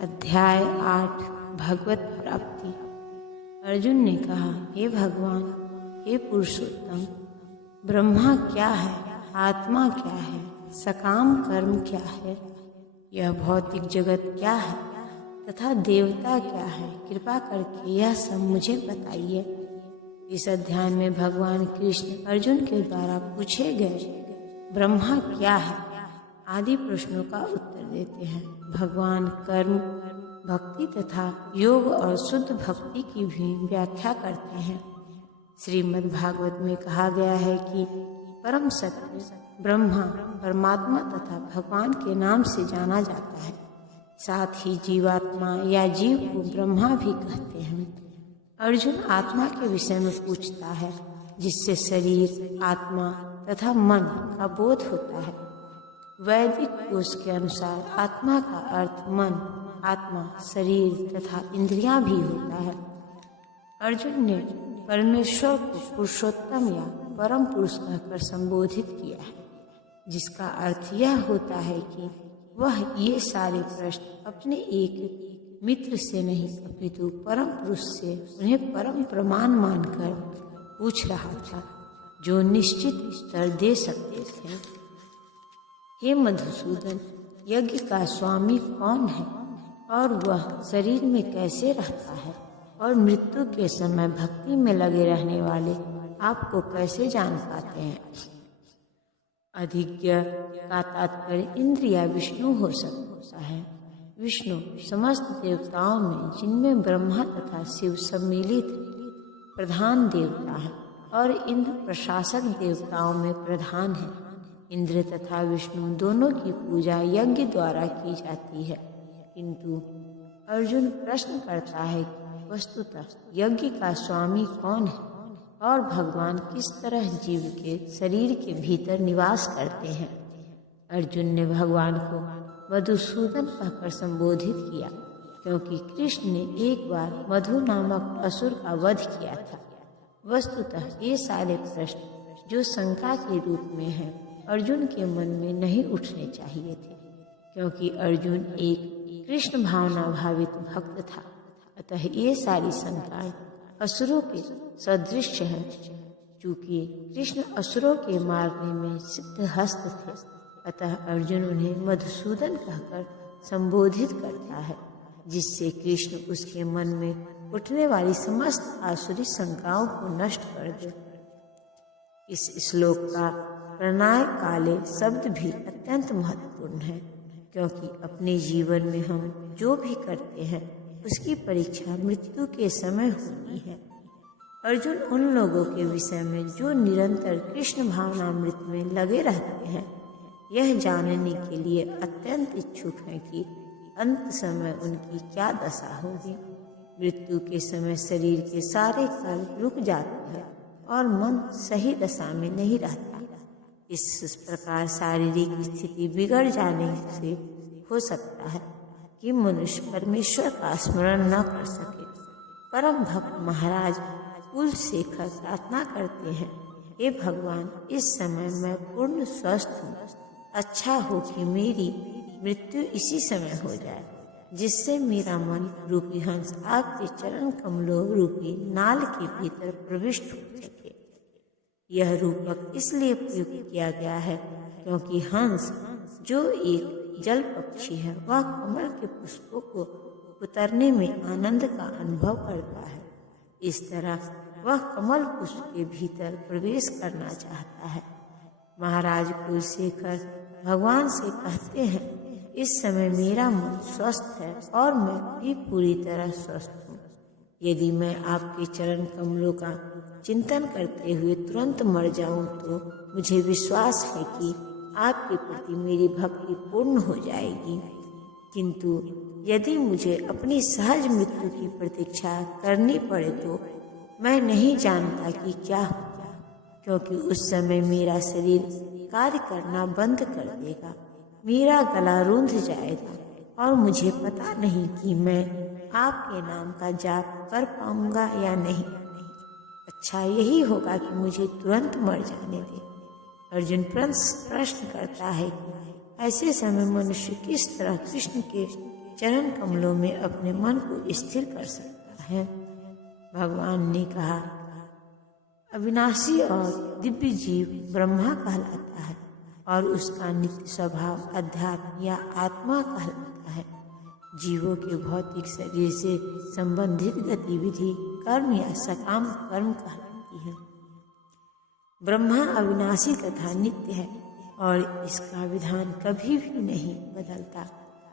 अध्याय 8 भगवत प्राप्ति। अर्जुन ने कहा, हे भगवान, हे पुरुषोत्तम, ब्रह्मा क्या है, आत्मा क्या है, सकाम कर्म क्या है, यह भौतिक जगत क्या है तथा देवता क्या है, कृपा करके यह सब मुझे बताइए। इस अध्याय में भगवान कृष्ण अर्जुन के द्वारा पूछे गए ब्रह्मा क्या है आदि प्रश्नों का उत्तर देते हैं। भगवान कर्म, भक्ति तथा योग और शुद्ध भक्ति की भी व्याख्या करते हैं। श्रीमद् भागवत में कहा गया है कि परम सत्य ब्रह्मा परमात्मा तथा भगवान के नाम से जाना जाता है। साथ ही जीवात्मा या जीव को ब्रह्मा भी कहते हैं। अर्जुन आत्मा के विषय में पूछता है, जिससे शरीर, आत्मा तथा मन का बोध होता है। वैदिक कोश के अनुसार आत्मा का अर्थ मन, आत्मा, शरीर तथा इंद्रियां भी होता है। अर्जुन ने परमेश्वर को पुरुषोत्तम या परम पुरुष कहकर संबोधित किया है, जिसका अर्थ यह होता है कि वह ये सारे प्रश्न अपने एक मित्र से नहीं अपितु परम पुरुष से उन्हें परम प्रमाण मानकर पूछ रहा था, जो निश्चित उत्तर दे सकते थे। हे मधुसूदन, यज्ञ का स्वामी कौन है और वह शरीर में कैसे रहता है और मृत्यु के समय भक्ति में लगे रहने वाले आपको कैसे जान पाते हैं? अधिज्ञ का तात्पर्य इंद्र या विष्णु हो सकता है। विष्णु समस्त देवताओं में, जिनमें ब्रह्मा तथा शिव सम्मिलित प्रधान देवता है, और इंद्र प्रशासक देवताओं में प्रधान है। इंद्र तथा विष्णु दोनों की पूजा यज्ञ द्वारा की जाती है, किंतु अर्जुन प्रश्न करता है कि वस्तुतः यज्ञ का स्वामी कौन है और भगवान किस तरह जीव के शरीर के भीतर निवास करते हैं। अर्जुन ने भगवान को मधुसूदन कहकर संबोधित किया, क्योंकि कृष्ण ने एक बार मधु नामक असुर का वध किया था। वस्तुतः ये सारे प्रश्न जो शंका के रूप में हैं, अर्जुन के मन में नहीं उठने चाहिए थे, क्योंकि अर्जुन एक कृष्ण भावना भावित भक्त था। अतः ये सारी शंकाएं असुरों के सदृश है। चूंकि कृष्ण असुरों के मारने में सिद्धहस्त थे, अतः अर्जुन उन्हें मधुसूदन कहकर संबोधित करता है, जिससे कृष्ण उसके मन में उठने वाली समस्त आसुरी शंकाओं को नष्ट कर दे। इस श्लोक का प्रणय काले शब्द भी अत्यंत महत्वपूर्ण है, क्योंकि अपने जीवन में हम जो भी करते हैं उसकी परीक्षा मृत्यु के समय होनी है। अर्जुन उन लोगों के विषय में जो निरंतर कृष्ण भावनामृत में लगे रहते हैं, यह जानने के लिए अत्यंत इच्छुक हैं कि अंत समय उनकी क्या दशा होगी। मृत्यु के समय शरीर के सारे कर्म रुक जाते हैं और मन सही दशा में नहीं रहता। इस प्रकार शारीरिक स्थिति बिगड़ जाने से हो सकता है कि मनुष्य परमेश्वर का स्मरण न कर सके। परम भक्त महाराज कुलशेखर प्रार्थना करते हैं, हे भगवान, इस समय मैं पूर्ण स्वस्थ हूँ। अच्छा हो कि मेरी मृत्यु इसी समय हो जाए, जिससे मेरा मन रूपी हंस आपके चरण कमलों रूपी नाल के भीतर प्रविष्ट हो सके। यह रूपक इसलिए प्रयुक्त किया गया है क्योंकि हंस, जो एक जल पक्षी है, वह कमल के पुष्पों को उतरने में आनंद का अनुभव करता है। इस तरह वह कमल पुष्प के भीतर प्रवेश करना चाहता है। महाराज कुलशेखर भगवान से कहते हैं, इस समय मेरा मन स्वस्थ है और मैं भी पूरी तरह स्वस्थ हूँ। यदि मैं आपके चरण कमलों का चिंतन करते हुए तुरंत मर जाऊं, तो मुझे विश्वास है कि आपके प्रति मेरी भक्ति पूर्ण हो जाएगी। किंतु यदि मुझे अपनी सहज मृत्यु की प्रतीक्षा करनी पड़े तो मैं नहीं जानता कि क्या होगा, क्योंकि उस समय मेरा शरीर कार्य करना बंद कर देगा, मेरा गला रूंध जाएगा और मुझे पता नहीं कि मैं आपके नाम का जाप कर पाऊंगा या नहीं। अच्छा यही होगा कि मुझे तुरंत मर जाने दे। अर्जुन प्रश्न करता है कि ऐसे समय मनुष्य किस तरह कृष्ण के चरण कमलों में अपने मन को स्थिर कर सकता है। भगवान ने कहा, अविनाशी और दिव्य जीव ब्रह्मा कहलाता है और उसका नित्य स्वभाव अध्यात्म या आत्मा कहलाता है। जीवों के भौतिक शरीर से संबंधित गतिविधि कर्म या सकाम कर्म कहलाती है। ब्रह्मा अविनाशी तथा नित्य है और इसका विधान कभी भी नहीं बदलता,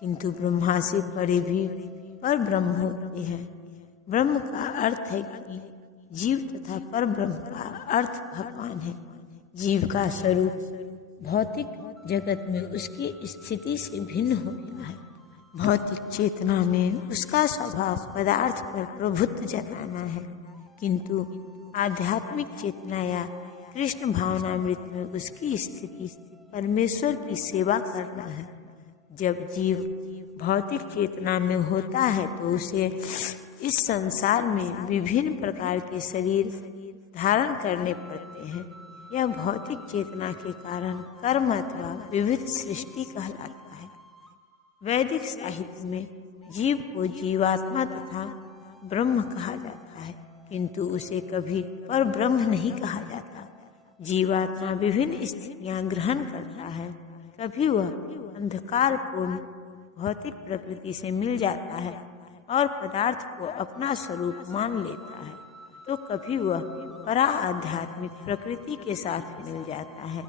किंतु ब्रह्मा से परे भी पर ब्रह्म होते हैं। ब्रह्म का अर्थ है कि जीव तथा पर ब्रह्म का अर्थ भगवान है। जीव का स्वरूप भौतिक जगत में उसकी स्थिति से भिन्न होता है। भौतिक चेतना में उसका स्वभाव पदार्थ पर प्रभुत्व जताना है, किंतु आध्यात्मिक चेतना या कृष्ण भावनामृत में उसकी स्थिति परमेश्वर की सेवा करना है। जब जीव भौतिक चेतना में होता है तो उसे इस संसार में विभिन्न प्रकार के शरीर धारण करने पड़ते हैं। यह भौतिक चेतना के कारण कर्म अथवा विविध सृष्टि कहलाता है। वैदिक साहित्य में जीव को जीवात्मा तथा ब्रह्म कहा जाता है, किंतु उसे कभी पर ब्रह्म नहीं कहा जाता। जीवात्मा विभिन्न स्थितियां ग्रहण करता है। कभी वह अंधकारपूर्ण भौतिक प्रकृति से मिल जाता है और पदार्थ को अपना स्वरूप मान लेता है, तो कभी वह परा आध्यात्मिक प्रकृति के साथ मिल जाता है।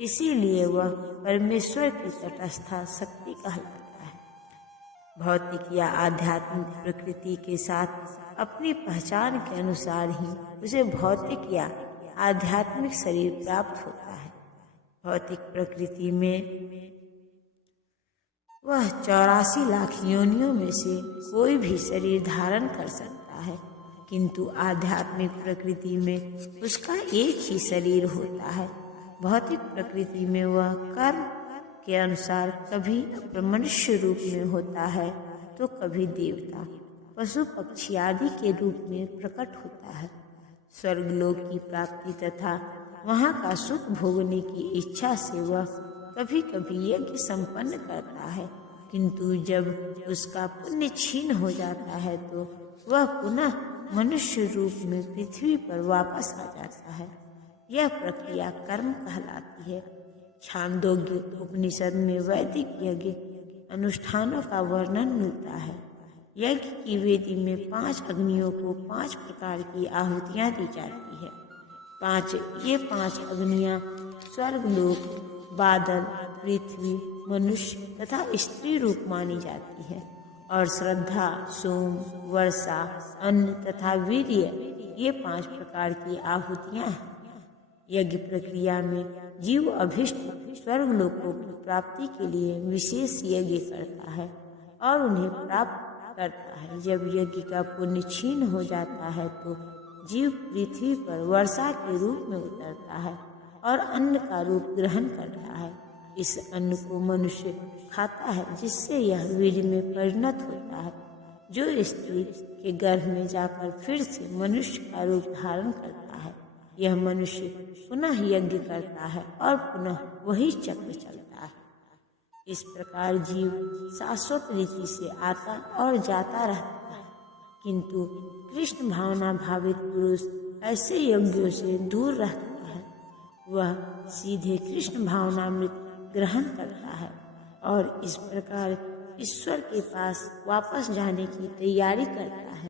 इसीलिए वह परमेश्वर की तटस्थ शक्ति कहलाता है। भौतिक या आध्यात्मिक प्रकृति के साथ अपनी पहचान के अनुसार ही उसे भौतिक या आध्यात्मिक शरीर प्राप्त होता है। भौतिक प्रकृति में वह 84 लाख योनियों में से कोई भी शरीर धारण कर सकता है, किंतु आध्यात्मिक प्रकृति में उसका एक ही शरीर होता है। भौतिक प्रकृति में वह कर्म के अनुसार कभी मनुष्य रूप में होता है तो कभी देवता, पशु पक्षी आदि के रूप में प्रकट होता है। स्वर्गलोक की प्राप्ति तथा वहाँ का सुख भोगने की इच्छा से वह कभी कभी यज्ञ संपन्न करता है, किंतु जब उसका पुण्य क्षीण हो जाता है तो वह पुनः मनुष्य रूप में पृथ्वी पर वापस आ जाता है। यह प्रक्रिया कर्म कहलाती है। छांदोग्य उपनिषद में वैदिक यज्ञ अनुष्ठानों का वर्णन मिलता है। यज्ञ की वेदी में 5 अग्नियों को 5 प्रकार की आहुतियां दी जाती है। 5 अग्नियां स्वर्गलोक, बादल, पृथ्वी, मनुष्य तथा स्त्री रूप मानी जाती है और श्रद्धा, सोम, वर्षा, अन्न तथा वीर्य ये 5 प्रकार की आहुतियां हैं। यज्ञ प्रक्रिया में जीव अभिष्ट स्वर्गलोकों की प्राप्ति के लिए विशेष यज्ञ करता है और उन्हें प्राप्त करता है। जब यज्ञ का पुण्य क्षीण हो जाता है तो जीव पृथ्वी पर वर्षा के रूप में उतरता है और अन्न का रूप ग्रहण करता है। इस अन्न को मनुष्य खाता है, जिससे यह वीर्य में परिणत होता है, जो स्त्री के गर्भ में जाकर फिर से मनुष्य का रूप धारण करता है। यह मनुष्य पुनः यज्ञ करता है और पुनः वही चक्र चलता है। इस प्रकार जीव शाश्वत रीति से आता और जाता रहता है, किंतु कृष्ण भावना भावित पुरुष ऐसे यज्ञों से दूर रहता है। वह सीधे कृष्ण भावनामृत ग्रहण करता है और इस प्रकार ईश्वर के पास वापस जाने की तैयारी करता है।